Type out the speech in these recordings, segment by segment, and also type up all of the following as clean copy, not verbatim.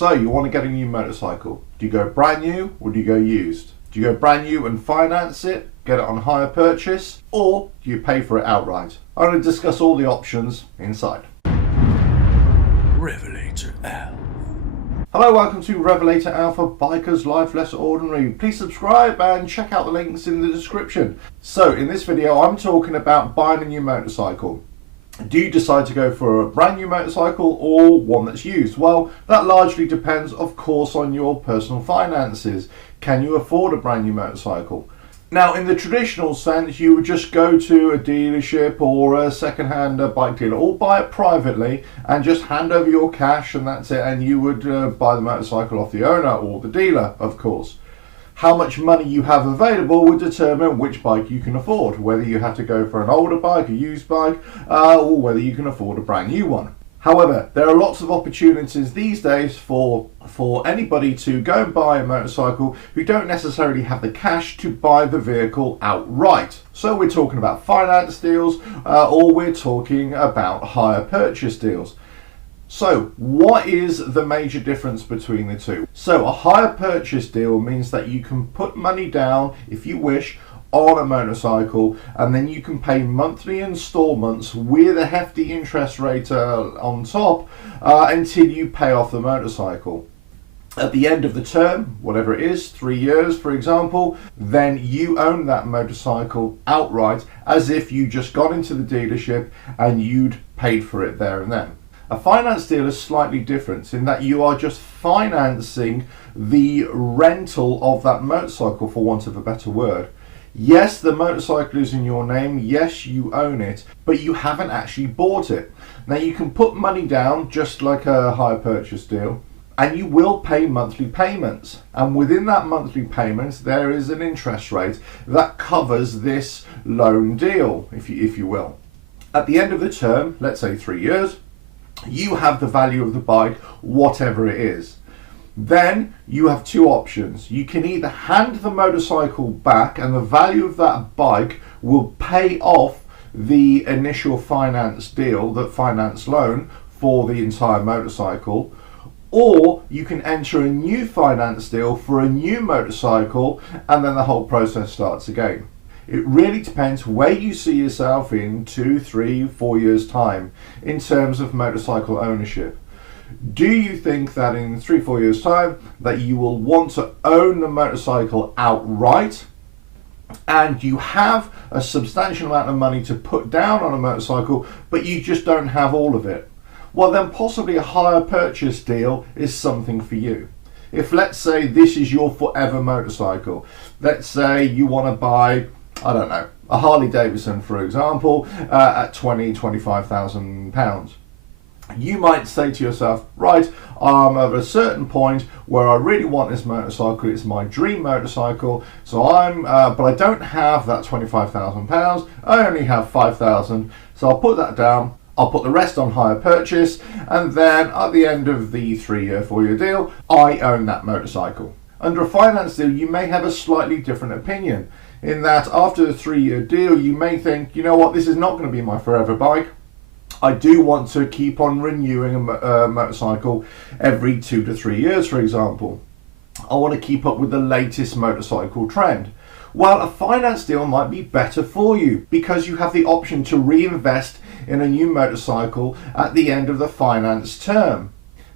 So you want to get a new motorcycle. Do you go brand new or do you go used? Do you go brand new and finance it, get it on hire purchase, or do you pay for it outright? I'm going to discuss all the options inside. RevelatorAlf. Hello, welcome to RevelatorAlf, a biker's life less ordinary. Please subscribe and check out the links in the description. So in this video I'm talking about buying a new motorcycle. Do you decide to go for a brand new motorcycle or one that's used? Well, that largely depends, of course, on your personal finances. Can you afford a brand new motorcycle? Now, in the traditional sense, you would just go to a dealership or a second-hand bike dealer, or buy it privately and just hand over your cash and that's it, and you would buy the motorcycle off the owner or the dealer, of course. How much money you have available would determine which bike you can afford, whether you have to go for an older bike, a used bike, or whether you can afford a brand new one. However, there are lots of opportunities these days for anybody to go and buy a motorcycle who don't necessarily have the cash to buy the vehicle outright. So we're talking about finance deals, or we're talking about hire purchase deals. So what is the major difference between the two? So a hire purchase deal means that you can put money down, if you wish, on a motorcycle, and then you can pay monthly installments with a hefty interest rate on top until you pay off the motorcycle. At the end of the term, whatever it is, 3 years for example, then you own that motorcycle outright as if you just got into the dealership and you'd paid for it there and then. A finance deal is slightly different in that you are just financing the rental of that motorcycle, for want of a better word. Yes, the motorcycle is in your name, yes, you own it, but you haven't actually bought it. Now you can put money down just like a hire purchase deal, and you will pay monthly payments. And within that monthly payment, there is an interest rate that covers this loan deal, if you will. At the end of the term, let's say 3 years, you have the value of the bike, whatever it is. Then you have two options. You can either hand the motorcycle back and the value of that bike will pay off the initial finance deal, the finance loan for the entire motorcycle, or you can enter a new finance deal for a new motorcycle and then the whole process starts again. It really depends where you see yourself in 2, 3, 4 years time in terms of motorcycle ownership. Do you think that in 3, 4 years time that you will want to own the motorcycle outright and you have a substantial amount of money to put down on a motorcycle but you just don't have all of it? Well, then possibly a hire purchase deal is something for you. If, let's say, this is your forever motorcycle, let's say you want to buy, I don't know, a Harley Davidson, for example, at £25,000. You might say to yourself, right, I'm at a certain point where I really want this motorcycle, it's my dream motorcycle, so but I don't have that £25,000, I only have £5,000, so I'll put that down, I'll put the rest on hire purchase, and then at the end of the 3-year, 4-year deal, I own that motorcycle. Under a finance deal, you may have a slightly different opinion, in that after the 3-year deal, you may think, you know what, this is not going to be my forever bike. I do want to keep on renewing a motorcycle every 2 to 3 years, for example. I want to keep up with the latest motorcycle trend. Well, a finance deal might be better for you because you have the option to reinvest in a new motorcycle at the end of the finance term.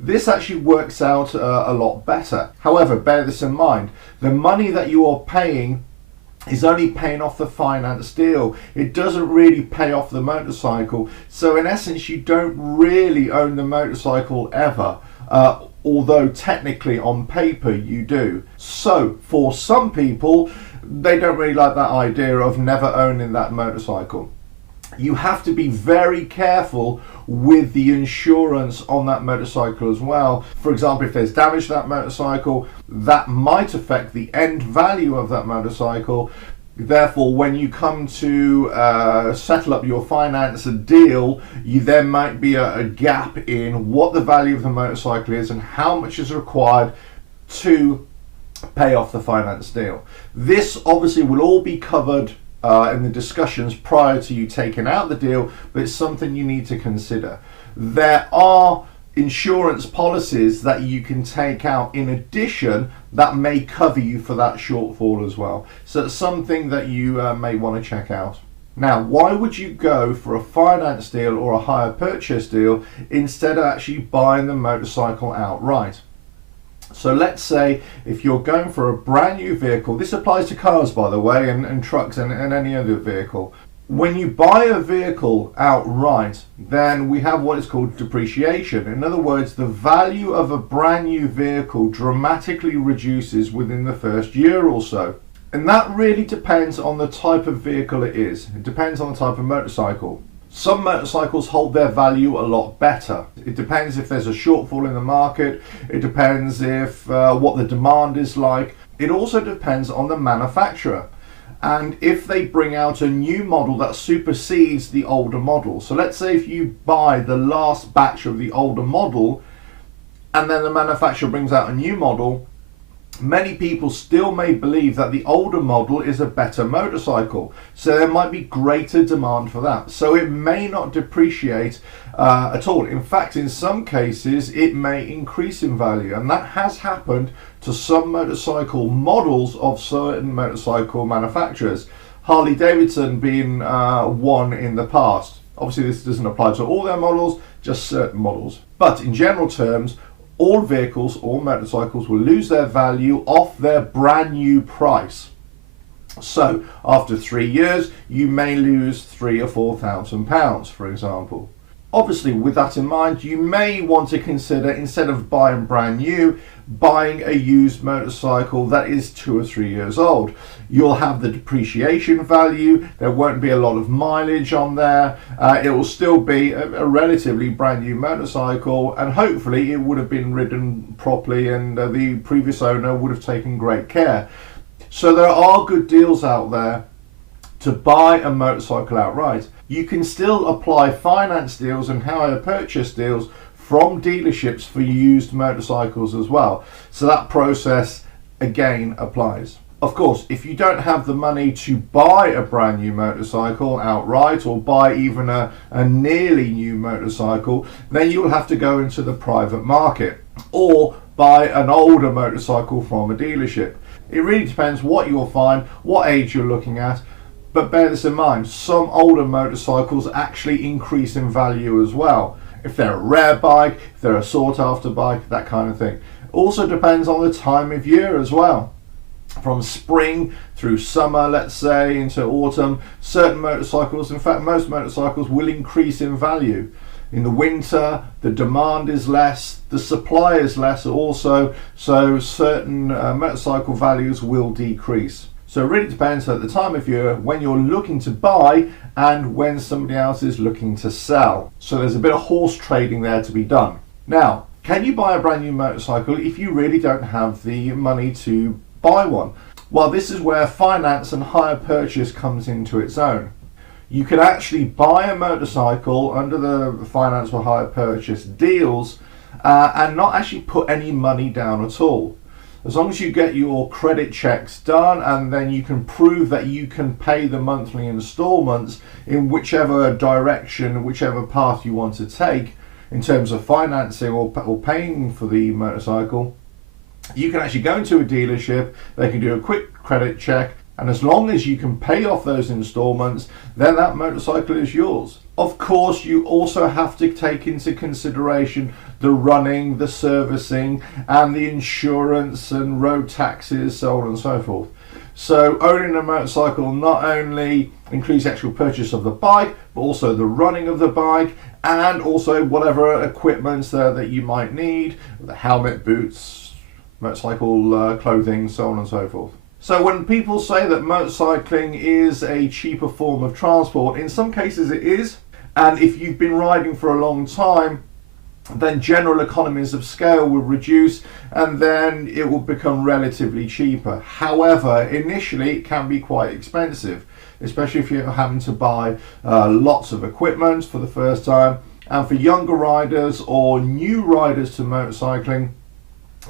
This actually works out a lot better. However, bear this in mind, the money that you are paying is only paying off the finance deal. It doesn't really pay off the motorcycle. So in essence, you don't really own the motorcycle ever, although technically on paper you do. So for some people, they don't really like that idea of never owning that motorcycle. You have to be very careful with the insurance on that motorcycle as well. For example, if there's damage to that motorcycle, that might affect the end value of that motorcycle. Therefore, when you come to settle up your finance deal, there might be a gap in what the value of the motorcycle is and how much is required to pay off the finance deal. This obviously will all be covered in the discussions prior to you taking out the deal, but it's something you need to consider. There are insurance policies that you can take out in addition that may cover you for that shortfall as well. So it's something that you may want to check out. Now, why would you go for a finance deal or a hire purchase deal instead of actually buying the motorcycle outright? So let's say if you're going for a brand new vehicle, this applies to cars by the way, and trucks and any other vehicle. When you buy a vehicle outright, then we have what is called depreciation. In other words, the value of a brand new vehicle dramatically reduces within the first year or so. And that really depends on the type of vehicle it is. It depends on the type of motorcycle. Some motorcycles hold their value a lot better. It depends if there's a shortfall in the market. It depends if what the demand is like. It also depends on the manufacturer. And if they bring out a new model that supersedes the older model. So let's say if you buy the last batch of the older model and then the manufacturer brings out a new model, many people still may believe that the older model is a better motorcycle. So there might be greater demand for that. So it may not depreciate at all. In fact, in some cases, it may increase in value. And that has happened to some motorcycle models of certain motorcycle manufacturers. Harley Davidson being one in the past. Obviously, this doesn't apply to all their models, just certain models. But in general terms, all vehicles, all motorcycles will lose their value off their brand new price. So after 3 years, you may lose £3,000 or £4,000, for example. Obviously, with that in mind, you may want to consider, instead of buying brand new, buying a used motorcycle that is 2 or 3 years old. You'll have the depreciation value, there won't be a lot of mileage on there, it will still be a relatively brand new motorcycle, and hopefully it would have been ridden properly and the previous owner would have taken great care. So there are good deals out there to buy a motorcycle outright. You can still apply finance deals and hire purchase deals from dealerships for used motorcycles as well. So that process again applies. Of course, if you don't have the money to buy a brand new motorcycle outright or buy even a nearly new motorcycle, then you'll have to go into the private market or buy an older motorcycle from a dealership. It really depends what you'll find, what age you're looking at. But bear this in mind, some older motorcycles actually increase in value as well. If they're a rare bike, if they're a sought after bike, that kind of thing. Also depends on the time of year as well. From spring through summer, let's say, into autumn, certain motorcycles, in fact most motorcycles, will increase in value. In the winter, the demand is less, the supply is less also, so certain motorcycle values will decrease. So it really depends at the time of year when you're looking to buy and when somebody else is looking to sell. So there's a bit of horse trading there to be done. Now, can you buy a brand new motorcycle if you really don't have the money to buy one? Well, this is where finance and hire purchase comes into its own. You can actually buy a motorcycle under the finance or hire purchase deals and not actually put any money down at all. As long as you get your credit checks done and then you can prove that you can pay the monthly installments in whichever direction, whichever path you want to take in terms of financing or paying for the motorcycle, you can actually go into a dealership, they can do a quick credit check, and as long as you can pay off those installments, then that motorcycle is yours. Of course, you also have to take into consideration the running, the servicing, and the insurance and road taxes, so on and so forth. So owning a motorcycle not only includes the actual purchase of the bike, but also the running of the bike, and also whatever equipment that you might need, the helmet, boots, motorcycle clothing, so on and so forth. So when people say that motorcycling is a cheaper form of transport, in some cases it is, and if you've been riding for a long time, then general economies of scale will reduce and then it will become relatively cheaper. However, initially it can be quite expensive, especially if you're having to buy lots of equipment for the first time. And for younger riders or new riders to motorcycling,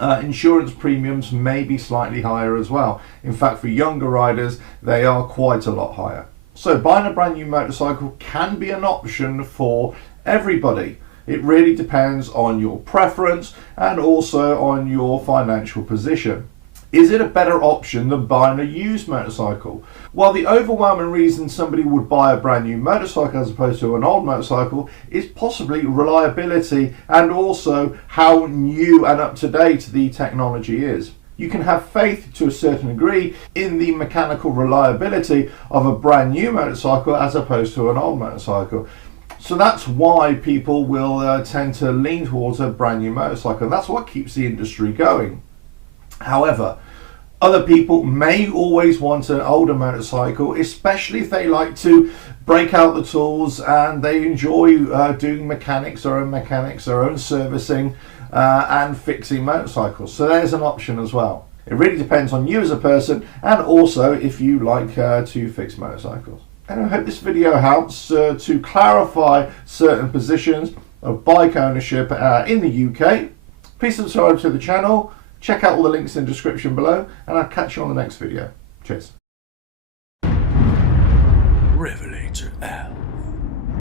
insurance premiums may be slightly higher as well. In fact, for younger riders, they are quite a lot higher. So buying a brand new motorcycle can be an option for everybody. It really depends on your preference and also on your financial position. Is it a better option than buying a used motorcycle? Well, the overwhelming reason somebody would buy a brand new motorcycle as opposed to an old motorcycle is possibly reliability and also how new and up to date the technology is. You can have faith to a certain degree in the mechanical reliability of a brand new motorcycle as opposed to an old motorcycle. So that's why people will tend to lean towards a brand new motorcycle. That's what keeps the industry going. However, other people may always want an older motorcycle, especially if they like to break out the tools and they enjoy doing their own servicing and fixing motorcycles. So there's an option as well. It really depends on you as a person and also if you like to fix motorcycles. And I hope this video helps to clarify certain positions of bike ownership in the UK. Please subscribe to the channel. Check out all the links in the description below, and I'll catch you on the next video. Cheers.